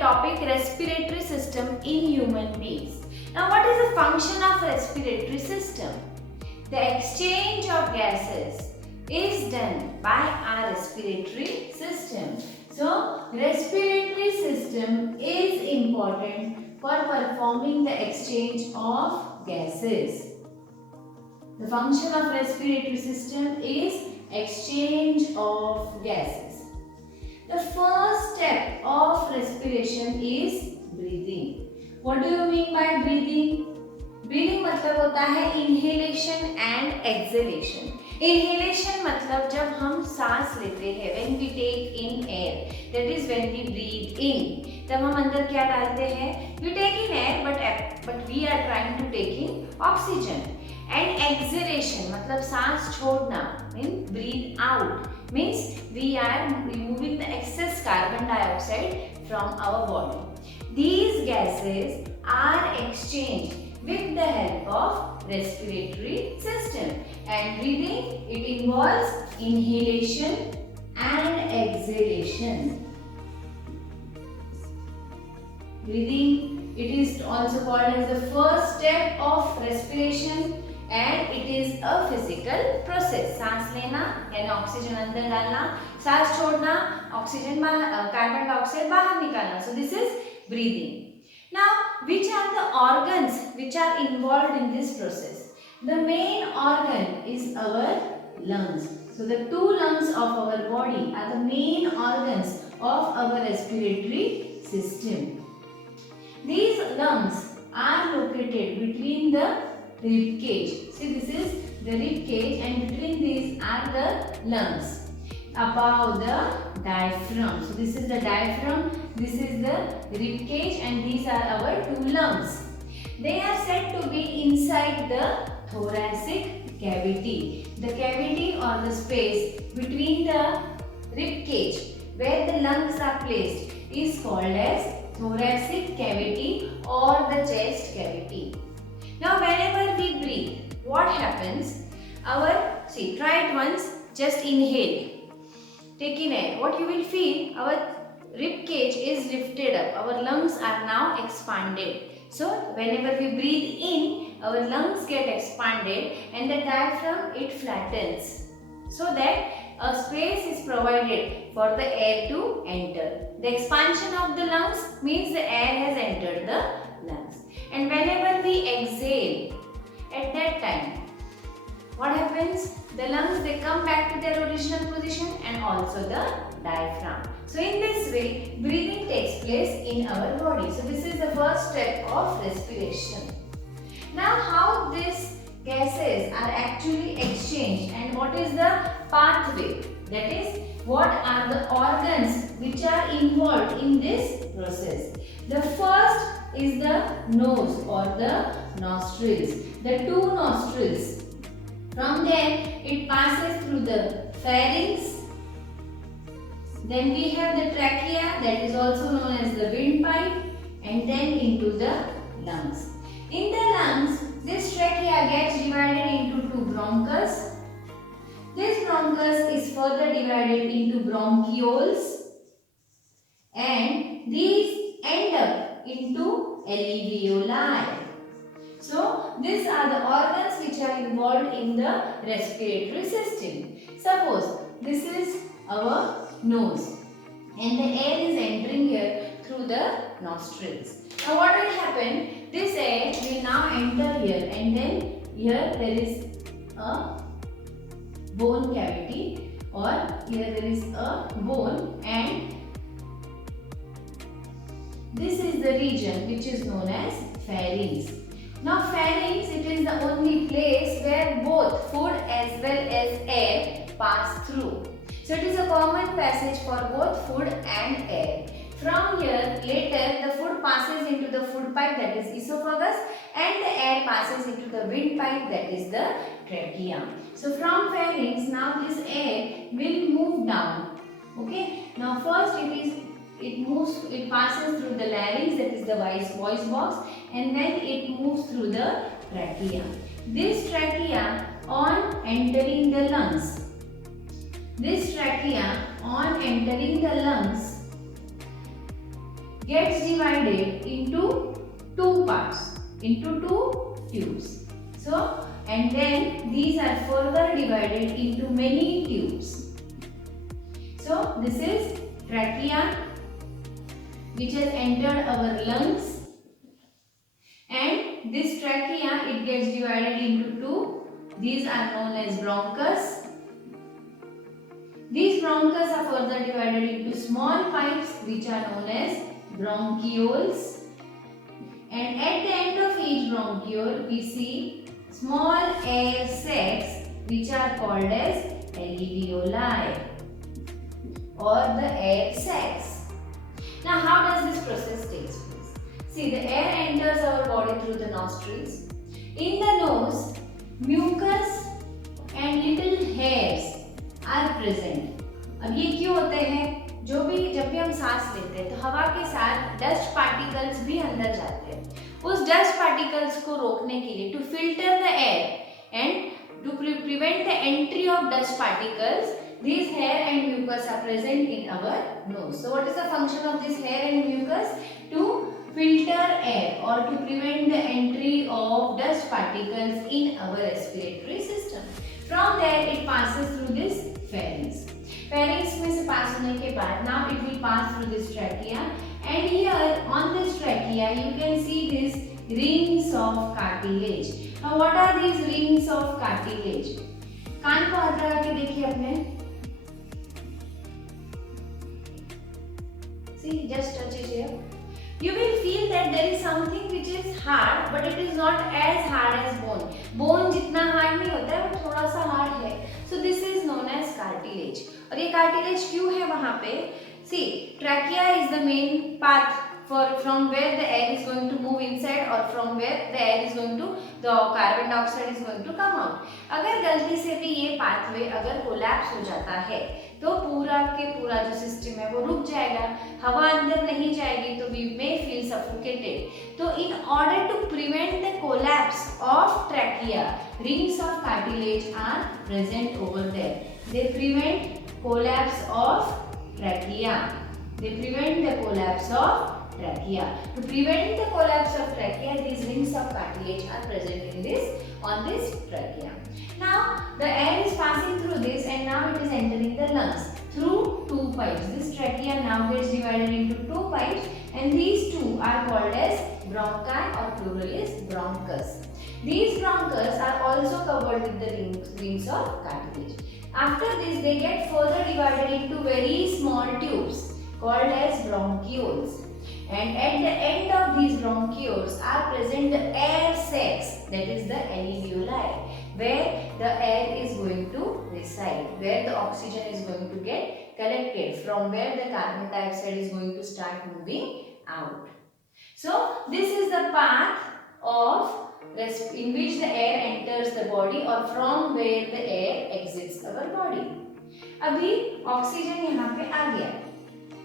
topic respiratory system in human beings. Now what is the function of respiratory system? The exchange of gases is done by our respiratory system. So respiratory system is important for performing the exchange of gases. The function of respiratory system is exchange of gases. The first step of respiration is breathing. What do you mean by breathing? Breathing मतलब होता है inhalation and exhalation. Inhalation मतलब जब हम सांस लेते हैं, when we take in air, that is when we breathe in. तब हम अंदर क्या डालते हैं? We take in air, but we are trying to take in oxygen. And exhalation मतलब सांस छोड़ना, means breathe out, means we are removing the excess carbon dioxide from our body. These gases are exchanged with the help of respiratory system, and breathing, it involves inhalation and exhalation. Breathing, it is also called as the first step of respiration and it is a physical process. सांस लेना यानी oxygen अंदर डालना, सांस छोड़ना oxygen carbon dioxide बाहर निकालना. So this is breathing. Now, which are the organs which are involved in this process? The main organ is our lungs. So the two lungs of our body are the main organs of our respiratory system. These lungs are located between the rib cage. See, this is the rib cage and between these are the lungs. Above the diaphragm. So this is the diaphragm, this is the rib cage and these are our two lungs. They are said to be inside the thoracic cavity. The cavity or the space between the rib cage where the lungs are placed is called as thoracic cavity or the chest cavity. Now whenever we breathe, what happens? Try it once, just inhale. Take in air. What you will feel, our rib cage is lifted up. Our lungs are now expanded. So whenever we breathe in, our lungs get expanded and the diaphragm, it flattens. So that a space is provided for the air to enter. The expansion of the lungs means the air has entered the lungs. And whenever we exhale, at that time, what happens? The lungs, they come back to their original position and also the diaphragm. So in this way, breathing takes place in our body. So this is the first step of respiration. Now how these gases are actually exchanged and what is the pathway? That is, what are the organs which are involved in this process? The first is the nose or the nostrils. The two nostrils. From there, it passes through the pharynx. Then we have the trachea, that is also known as the windpipe, and then into the lungs. In the lungs, this trachea gets divided into two bronchus. This bronchus is further divided into bronchioles, and these end up into alveoli. So, these are the organs which are involved in the respiratory system. Suppose this is our nose and the air is entering here through the nostrils. Now what will happen? This air will now enter here and then here there is a bone cavity or here there is a bone and this is the region which is known as pharynx. Now pharynx, it is the only place where both food as well as air pass through. So it is a common passage for both food and air. From here, later the food passes into the food pipe, that is esophagus, and the air passes into the windpipe, that is the trachea. So from pharynx, now this air will move down. Okay. Now first it passes through the larynx, that is the voice box, and then it moves through the trachea. This trachea on entering the lungs. gets divided into two parts, into two tubes. So, and then these are further divided into many tubes. So, this is trachea, which has entered our lungs, and this trachea, it gets divided into two. These are known as bronchus. These bronchus are further divided into small pipes, which are known as bronchioles, and at the end of each bronchiole we see small air sacs, which are called as alveoli or the air sacs. Now, how does this process take place? See, the air enters our body through the nostrils. In the nose, mucus and little hairs are present. अब ये क्यों होते हैं? जब भी हम सांस लेते हैं तो हवा के साथ डस्ट पार्टिकल्स भी अंदर जाते हैं. उस डस्ट पार्टिकल्स को रोकने के लिए, to filter the air and to prevent the entry of dust particles, these hair and mucus are present in our nose. So what is the function of this hair and mucus? To filter air or to prevent the entry of dust particles in our respiratory system. From there it passes through this pharynx. Pharynx में से pass होने के बाद now it will pass through this trachea, and here on this trachea you can see these rings of cartilage. Now what are these rings of cartilage? कान को हाथ लगा के देखिए अपने. See, just touch it here. You will feel that there is something which is hard, but it is not as hard as bone. Bone जितना hard नहीं होता है, वो थोड़ा सा hard है. So this is known as cartilage. और ये cartilage क्यों है वहाँ पे? See, trachea is the main path from where the air is going to move inside or from where the air is going to, the carbon dioxide is going to come out. अगर गलती से भी ये pathway अगर collapse हो जाता है तो पूरा के पूरा जो सिस्टम है वो रुक जाएगा, हवा अंदर नहीं जाएगी, तो we may feel suffocated. तो in order to prevent the collapse of trachea, rings of cartilage are present over there. They prevent collapse of trachea. They prevent the collapse of trachea. To prevent the collapse of trachea, these rings of cartilage are present in this, on this trachea. Now the air is passing through this and now it is entering the lungs through two pipes. This trachea now gets divided into two pipes, and these two are called as bronchi or plural is bronchus. These bronchus are also covered with the rings of cartilage. After this, they get further divided into very small tubes called as bronchioles. And at the end of these bronchioles are present the air sacs, that is the alveoli, where the air is going to reside, where the oxygen is going to get collected, from where the carbon dioxide is going to start moving out. So this is the path of in which the air enters the body or from where the air exits our body. अभी oxygen यहाँ पे आ गया,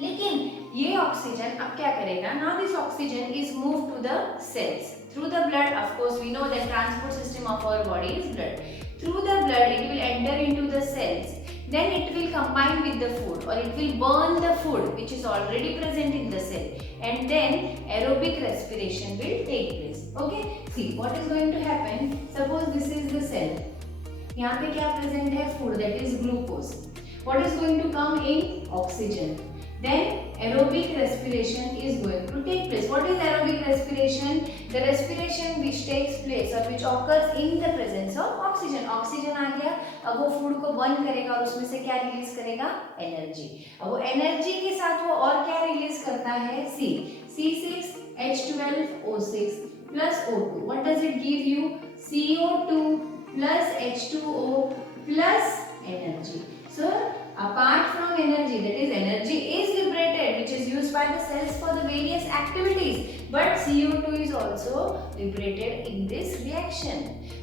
लेकिन ये oxygen अब क्या करेगा? Now this oxygen is moved to the cells through the blood. Of course we know that transport system of our body is blood. Through the blood it will enter into the cells, then it will combine with the food or it will burn the food which is already present in the cell, and then aerobic respiration will take place. Okay, see what is going to happen. Suppose this is the cell, यहाँ पे क्या present है? Food, that is glucose. What is going to come in? Oxygen. Then aerobic respiration is going to take place. What is aerobic respiration? The respiration which takes place or which occurs in the presence of oxygen. Oxygen आ गया, अब वो food को burn करेगा और उसमें से क्या release करेगा? एनर्जी. अब वो एनर्जी के साथ वो और क्या रिलीज करता है? C6H12O6 plus O2. What does it give you? CO2 plus H2O plus energy. So apart from energy, that is energy is liberated which is used by the cells for the various activities, but CO2 is also liberated in this reaction.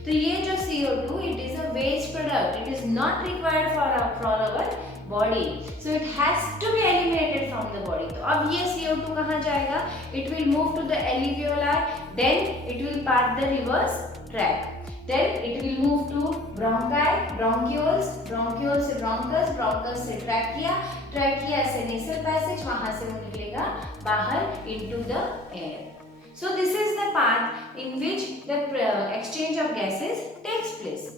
तो ये जो CO2, it is a waste product. It is not required for our body, so it has to be eliminated from the body. तो अब ये CO2 कहाँ जाएगा? It will move to the alveoli, then it will pass the reverse track. then it will move to bronchi, bronchioles, bronchioles से bronchus, bronchus से trachea, trachea से nasal passage, वहाँ से वो निकलेगा बाहर into the air. So this is the path in which the exchange of gases takes place.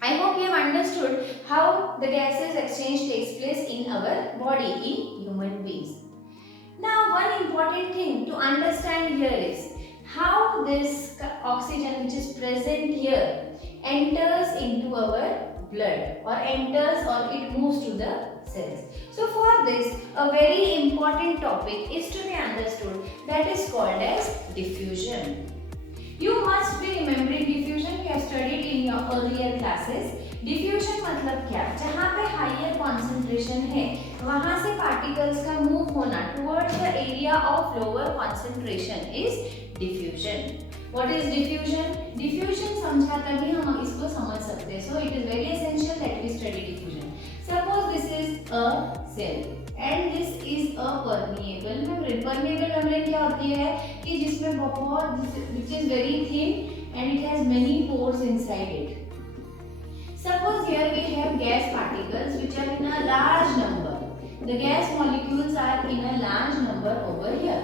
I hope you have understood how the gases exchange takes place in our body, in human beings. Now one important thing to understand here is how this oxygen which is present here enters into our blood or enters or it moves to the cells. So for this, a very important topic is to be understood, that is called as diffusion. You must be remembering diffusion. You have studied in your earlier classes. Diffusion मतलब क्या? जहाँ पे higher concentration है वहाँ से particles का move होना towards the area of lower concentration is diffusion. What is diffusion? Diffusion समझा तभी हम इसको समझ सकते हैं. So it is very essential that we study diffusion. Suppose this is a cell and this is a permeable membrane. Permeable membrane क्या होती है कि जिसमें बहुत which is very thin and it has many pores inside it. Suppose here we have gas particles which are in a large number. The gas molecules are in a large number over here.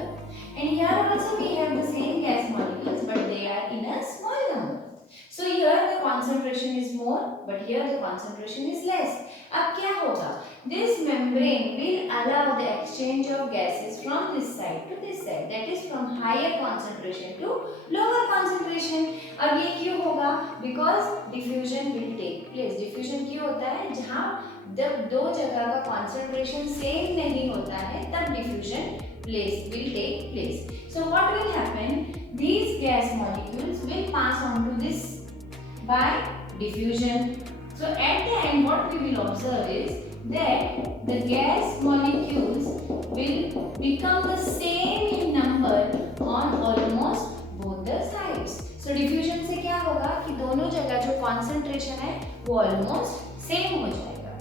And here also we have the same gas molecules but they are in a small number. So here the concentration is more but here the concentration is less. अब क्या होगा? This membrane will allow the exchange of gases from this side to this side. That is from higher concentration to lower concentration. अब ये क्यों होगा? Because diffusion will take place. Diffusion क्यों होता है? जहाँ जब दो जगह का concentration same नहीं होता है तब diffusion will take place. So what will happen? These gas molecules will pass on to this by diffusion. So at the end what we will observe is that the gas molecules will become the same in number on almost both the sides. So diffusion से क्या होगा कि दोनों जगह जो concentration है वो almost same हो जाएगा.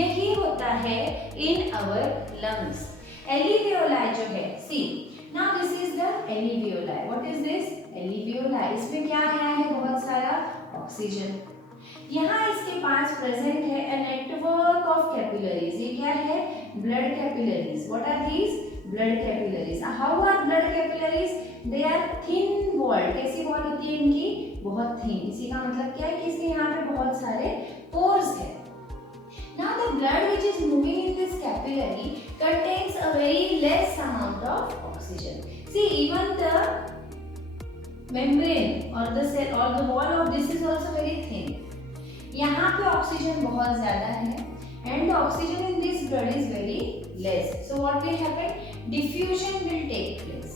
यही होता है in our lungs. Alveoli जो है, see now this is the alveoli. What is this? Alveoli. इसमें क्या आया है? बहुत सारा ऑक्सीजन. यहाँ इसके पास प्रेजेंट है a network of capillaries. ये क्या है? Blood capillaries. What are these? Blood capillaries. How are blood capillaries? They are thin walled. कैसी wall होती है इनकी? बहुत thin. इसी का मतलब क्या है कि इसके यहाँ पे बहुत सारे pores हैं. Now the blood which is moving in this capillary contains a very less amount of oxygen. See, even the membrane or the cell or the wall of this is also very thin. यहाँ पे oxygen बहुत ज़्यादा है and the oxygen in this blood is very less. So what will happen? Diffusion will take place.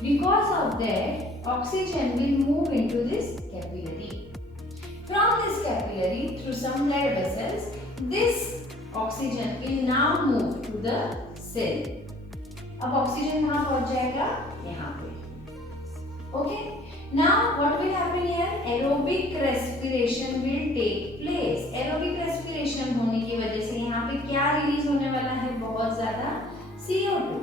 Because of that, oxygen will move into this capillary. From this capillary through some blood vessels, this oxygen will now move to the cell. अब oxygen कहाँ पहुँच जाएगा? यहाँ पे. Okay. Now what will happen here? Aerobic respiration will take place. Aerobic respiration होने की वजह से यहाँ पे क्या रिलीज होने वाला है? बहुत ज़्यादा CO2.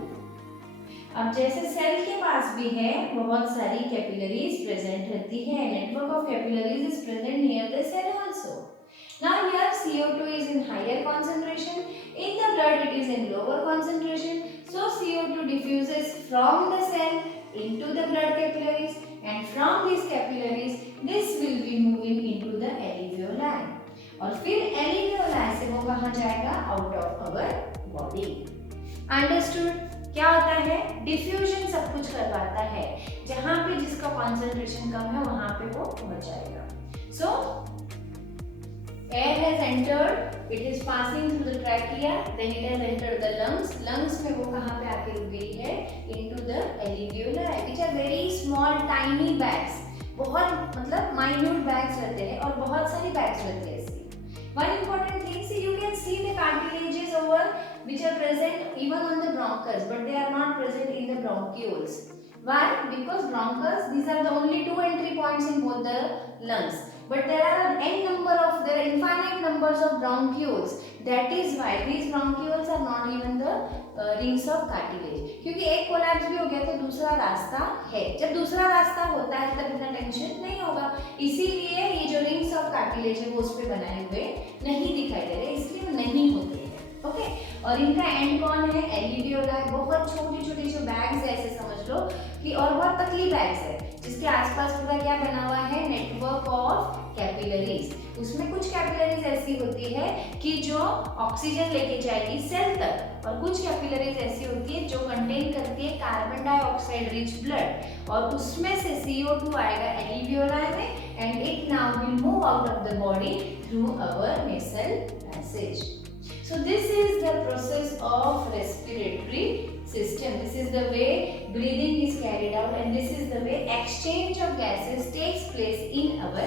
अब जैसे सेल के पास भी है बहुत सारी कैपिलरीज प्रेजेंट रहती है. Network of capillaries is present near the cell also. Now here CO2 is in higher concentration. In the blood it is in lower concentration. So CO2 diffuses from the cell into the blood capillaries. And from these capillaries, this will be moving into the alveoli. और फिर alveoli से वो कहाँ जाएगा? Out of our body. Understood? क्या होता है? Diffusion सब कुछ करवाता है. जहाँ पे जिसका concentration कम है वहाँ पे वो पहुँच जाएगा. So air has entered. It is passing through the trachea. Then it has entered the lungs. Lungs में वो कहाँ पे आके रुक गई है? Into the alveoli, which are very small, tiny bags. बहुत मतलब minute bags रहते हैं और बहुत सारी bags रहते हैं इसकी. One important thing, see you can see the cartilages over which are present even on the bronchus, but they are not present in the bronchioles. Why? Because bronchus, these are the only two entry points in both the lungs. But there are infinite numbers of bronchioles. That is why these bronchioles are not even the rings of cartilage. क्योंकि एक collapse भी हो गया तो दूसरा रास्ता है। जब दूसरा रास्ता होता है तब इतना टेंशन नहीं होगा। इसीलिए ये जो रिंग्स ऑफ कार्टिलेज है वो उस पे बनाए हुए नहीं दिखाई दे रहे, इसलिए वो नहीं होते हैं। ओके, और इनका एंड कौन है? एल्वियोलाई। बहुत छोटी छोटी जो बैग्स है, ऐसे समझ लो कि, और बहुत पतली बैग्स है जिसके आसपास पूरा क्या बना हुआ है? Network of capillaries. उसमें कुछ कैपिलरीज ऐसी होती है कि जो ऑक्सीजन लेके जाएगी सेल तक, और कुछ कैपिलरीज ऐसी होती है जो कंटेन करती है कार्बन डाइऑक्साइड रिच ब्लड, और उसमें से CO2 आएगा एल्वियोलाई में, and it now will move out of the body through our nasal passage. So this is the process of respiratory system. This is the way breathing is carried out, and this is the way exchange of gases takes place in our